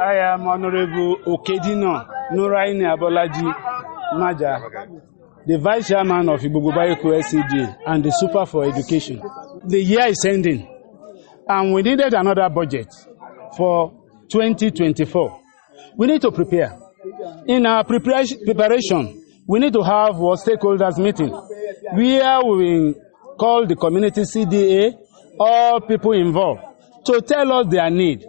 I am Honorable Okedino Nuraini Abolaji Maja, the Vice Chairman of Igbogbo Baiyeku Lcda and the Super for Education. The year is ending, and we needed another budget for 2024. We need to prepare. In our preparation, we need to have a stakeholders meeting where we call the community CDA, all people involved, to tell us their need.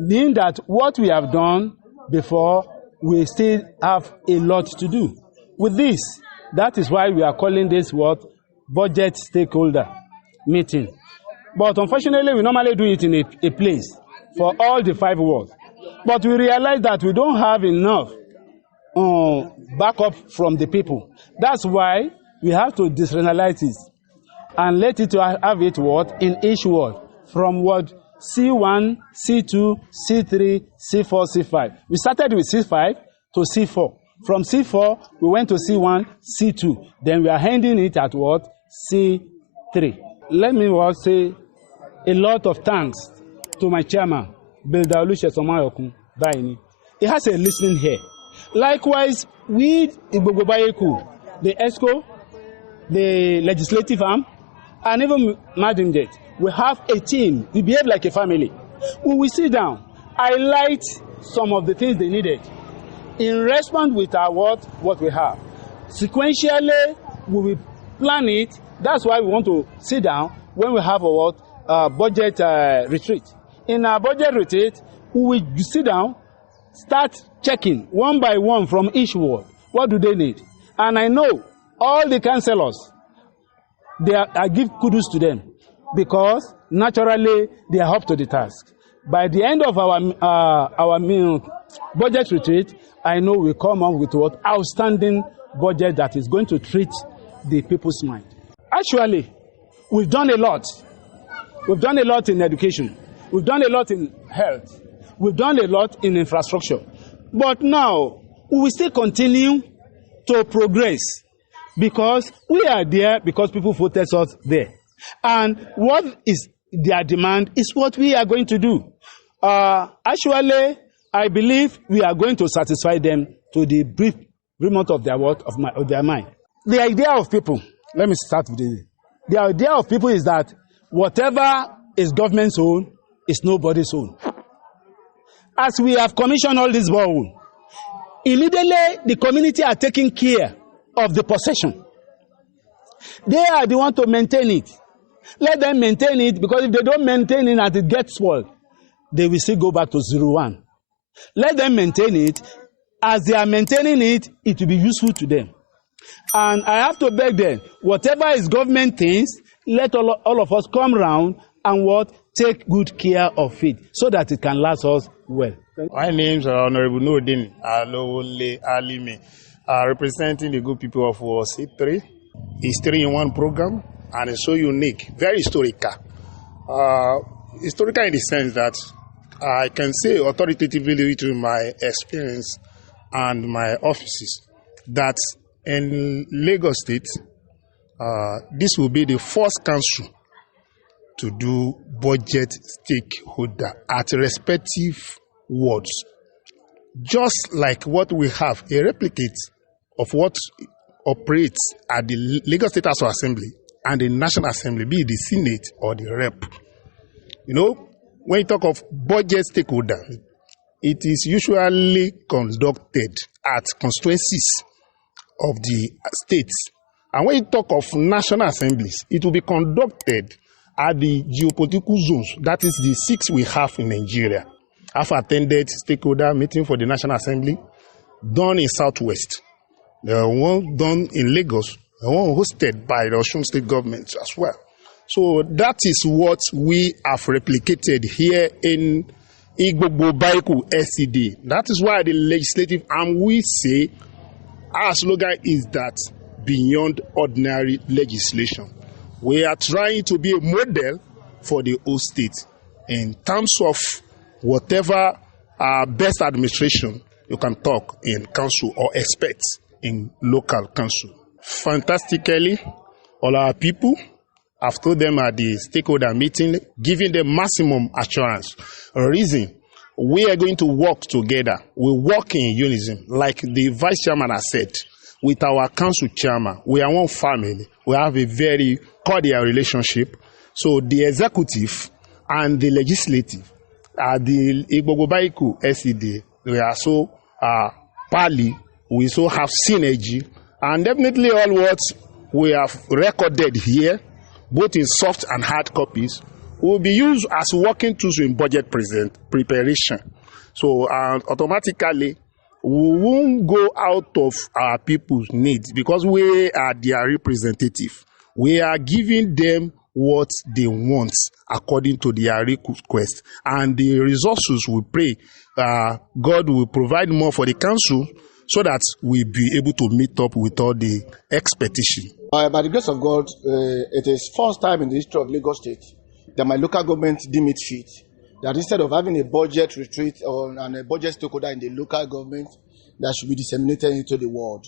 Meaning that what we have done before, we still have a lot to do. With this, that is why we are calling this what? Budget stakeholder meeting. But unfortunately, we normally do it in a place for all the 5 wards. But we realize that we don't have enough backup from the people. That's why we have to decentralize it and let it have it what? In each ward. From ward C1, C2, C3, C4, C5. We started with C5 to C4. From C4, we went to C1, C2. Then we are handing it at what? C3. Let me say a lot of thanks to my chairman, Bilda Olusesomayokun Daini. He has a listening ear. Likewise, with Igbogbo Baiyeku, the ESCO, the legislative arm, and even Madinjet, we have a team. We behave like a family. We will sit down, highlight some of the things they needed in response with our what we have. Sequentially, we will plan it. That's why we want to sit down when we have a budget retreat. In our budget retreat, we will sit down, start checking one by one from each ward. What do they need? And I know all the councillors, I give kudos to them, because naturally they are up to the task. By the end of our budget retreat, I know we come up with what outstanding budget that is going to treat the people's mind. Actually, we've done a lot. We've done a lot in education. We've done a lot in health. We've done a lot in infrastructure. But now, we will still continue to progress, because we are there because people voted us there. And what is their demand is what we are going to do. Actually, I believe we are going to satisfy them to the brief remote of their mind. The idea of people, let me start with this. The idea of people is that whatever is government's own is nobody's own. As we have commissioned all this borehole, immediately the community are taking care of the possession. They are the one to maintain it. Let them maintain it, because if they don't maintain it and it gets spoiled, they will still go back to 0-1. Let them maintain it. As they are maintaining it, it will be useful to them. And I have to beg them, whatever is government things, let all of us come round and take good care of it, so that it can last us well. My name is Honorable Nurdin Alowole Alime, representing the good people of C3. It's 3-in-1 program, and it's so unique, very historical. Historical in the sense that I can say authoritatively through my experience and my offices that in Lagos State, this will be the first council to do budget stakeholder at respective wards. Just like what we have, a replicate of what operates at the Lagos State House of Assembly and the National Assembly, be it the Senate or the Rep. You know, when you talk of budget stakeholder, it is usually conducted at constituencies of the states. And when you talk of national assemblies, it will be conducted at the geopolitical zones. That is the 6 we have in Nigeria. I've attended stakeholder meeting for the National Assembly done in Southwest. The one done in Lagos, the one hosted by the Osun State government as well. So that is what we have replicated here in Igbogbo Baiyeku Lcda. That is why the legislative arm, we say, our slogan is that beyond ordinary legislation. We are trying to be a model for the whole state in terms of whatever best administration you can talk in council or expect in local council. Fantastically, all our people, I've told them at the stakeholder meeting, giving them maximum assurance. Reason, we are going to work together. We work in unison, like the vice chairman has said. With our council chairman, we are one family. We have a very cordial relationship. So the executive and the legislative, the Igbogbo Baiyeku Lcda, we are so pally. We so have synergy, and definitely all what we have recorded here, both in soft and hard copies, will be used as working tools in budget preparation. So automatically, we won't go out of our people's needs because we are their representative. We are giving them what they want according to their request. And the resources we pray, God will provide more for the council so that we'll be able to meet up with all the expectation. By the grace of God, it is first time in the history of Lagos State that my local government deemed it fit that instead of having a budget retreat and a budget stakeholder in the local government, that should be disseminated into the world.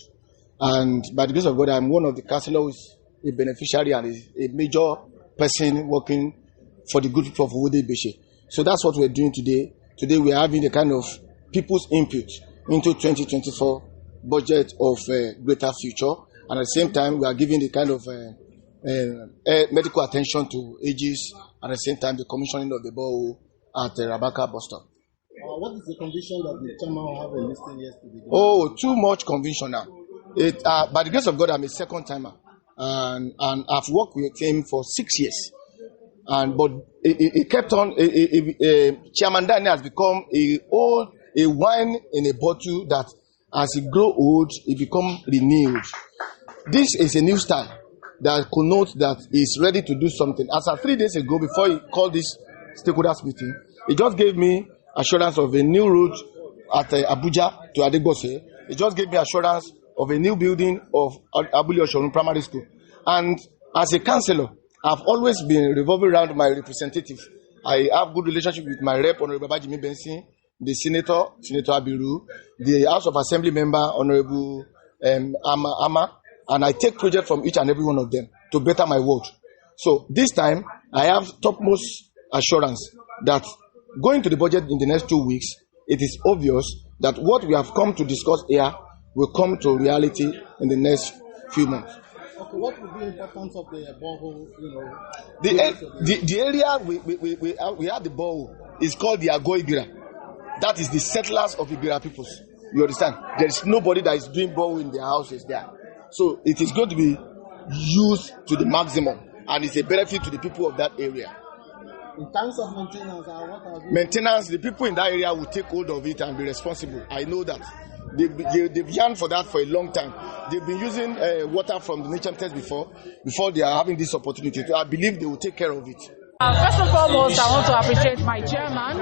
And by the grace of God, I'm one of the councillors who is a beneficiary and is a major person working for the good people of Owode Ibeshe. So that's what we're doing today. Today we are having a kind of people's input into 2024 budget of greater future. And at the same time, we are giving the kind of medical attention to ages, and at the same time, the commissioning of the borehole at Rabaka bus stop. What is the condition that the chairman will have a listing yesterday? Oh, too much conviction now. By the grace of God, I'm a second timer, and I've worked with him for 6 years. But it kept on. Chairman Daniel has become a wine in a bottle that, as he grow old, it become renewed. This is a new style that connotes that he's ready to do something. As of 3 days ago, before he called this stakeholders meeting, he just gave me assurance of a new route at Abuja to Adegbose. He just gave me assurance of a new building of Abule Oshorun Primary School. And as a councillor, I've always been revolving around my representative. I have good relationship with my rep, Honorable Babajimi Benson, the Senator Abiru, the House of Assembly member, Honorable Ama, and I take projects from each and every one of them to better my world. So this time, I have topmost assurance that going to the budget in the next 2 weeks, it is obvious that what we have come to discuss here will come to reality in the next few months. Okay, what would be the importance of the borehole? The area we have the borehole is called the Ago Ibira. That is the settlers of Ibira peoples. You understand? There is nobody that is doing borehole in their houses there. So it is going to be used to the maximum, and it's a benefit to the people of that area. In terms of maintenance, what are you? Maintenance, the people in that area will take hold of it and be responsible. I know that. They've yearned for that for a long time. They've been using water from the nature test before they are having this opportunity. So I believe they will take care of it. First and foremost, I want to appreciate my chairman,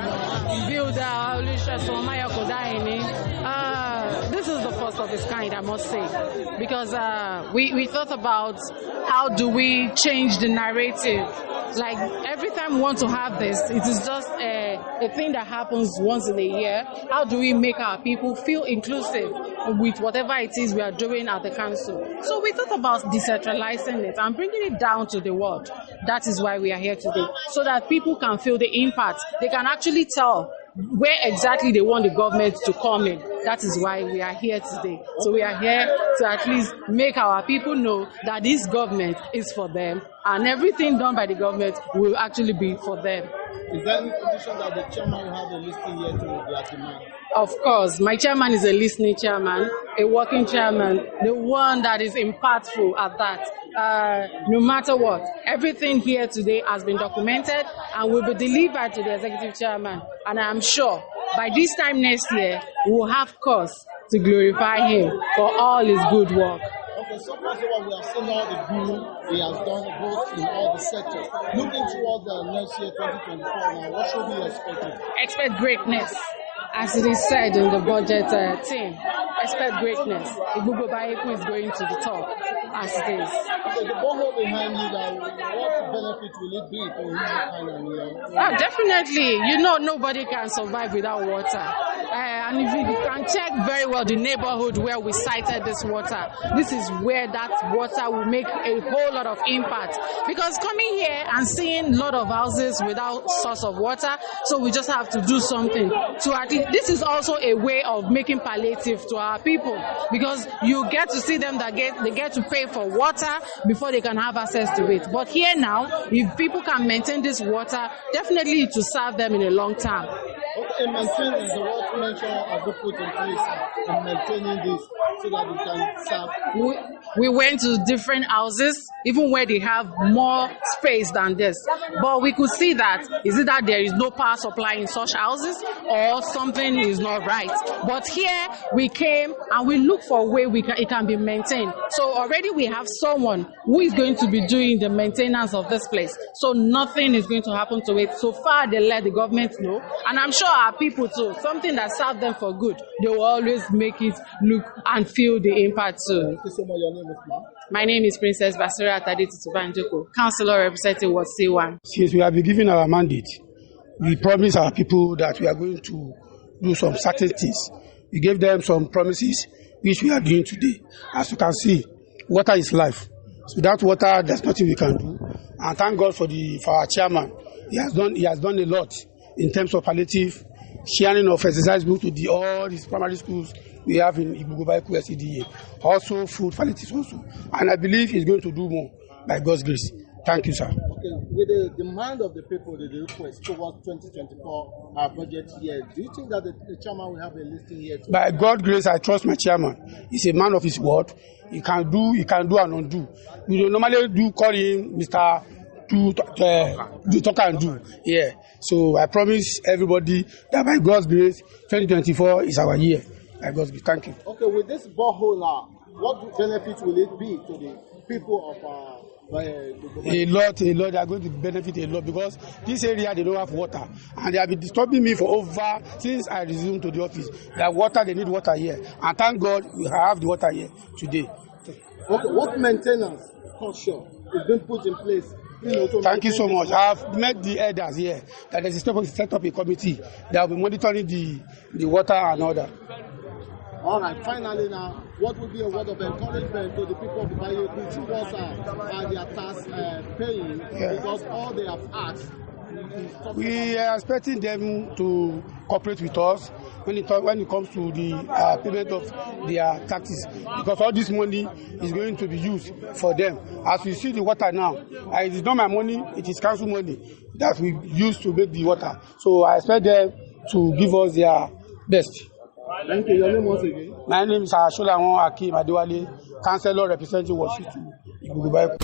Builder Olusegun Mayokodaini. This is the first of its kind, I must say, because we thought about how do we change the narrative. Like every time we want to have this, it is just a thing that happens once in a year. How do we make our people feel inclusive with whatever it is we are doing at the council? So we thought about decentralizing it and bringing it down to the world. That is why we are here today, so that people can feel the impact. They can actually tell where exactly they want the government to come in. That is why we are here today. So we are here to at least make our people know that this government is for them, and everything done by the government will actually be for them. Is there any condition that the chairman will have a listing here to their demand? Of course, my chairman is a listening chairman, a working chairman, the one that is impactful at that. No matter what, everything here today has been documented and will be delivered to the executive chairman. And I am sure by this time next year, we will have cause to glorify him for all his good work. Okay, so far we have seen all the good he has done both in all the sectors. Looking toward the next year, 2024, now what should we expect? Expect greatness. As it is said in the budget team, expect greatness. Igbogbo Baiyeku is going to the top, as it is. So the borehole behind you, what benefit will it be for you? Definitely. You know, nobody can survive without water. And if you can check very well the neighborhood where we sited this water, this is where that water will make a whole lot of impact. Because coming here and seeing a lot of houses without source of water, so we just have to do something. This is also a way of making palliative to our people, because you get to see them that they get to pay for water before they can have access to it. But here now, if people can maintain this water, definitely to serve them in a long term. Okay, maintenance, what measure have you put in place in maintaining this so that we can serve? We went to different houses, even where they have more space than this. But we could see that, is it that there is no power supply in such houses, or something is not right? But here we came and we look for a way it can be maintained. So already we have someone who is going to be doing the maintenance of this place. So nothing is going to happen to it. So far they let the government know. And I'm sure our people too, something that serves them for good, they will always make it look and feel the impact too. Thank you so much. Your name is Ma'am? My name is Princess Basira Taditi, Councillor representing Ward C1. Since we have been given our mandate, we promised our people that we are going to do some certain things. We gave them some promises, which we are doing today. As you can see, water is life. So without water, there's nothing we can do. And thank God for our chairman. He has done a lot in terms of palliative, sharing of exercise books to all these primary schools we have in Igbogbo Lcda. Also food palliatives also. And I believe he's going to do more by God's grace. Thank you, sir. Okay, with the demand of the people, the request towards 2024 budget year, do you think that the chairman will have a listing here? By God's grace, I trust my chairman. He's a man of his word. He can do and undo. We normally call him Mr. Do talk and do. Yeah. So I promise everybody that by God's grace, 2024 is our year. By God's grace. Thank you. Okay, with this borehole now, what benefit will it be to the people of A lot. They are going to benefit a lot, because this area they don't have water, and they have been disturbing me for since I resumed to the office. They need water here, and thank God we have the water here today. Okay, what maintenance caution is being put in place? Thank you so much. I have met the elders here that there's set up a committee that will be monitoring the water and all that. All right, finally now, what would be a word of encouragement to the people of the Baiyeku towards their tax paying, because all they have asked? We are expecting them to cooperate with us when it comes to the payment of their taxes, because all this money is going to be used for them. As we see the water now, it is not my money, it is council money that we use to make the water. So I expect them to give us their best. Thank you. Your name once again? My name is Asholawon Akim Adewale, Councillor representing Washington, Igbogbo.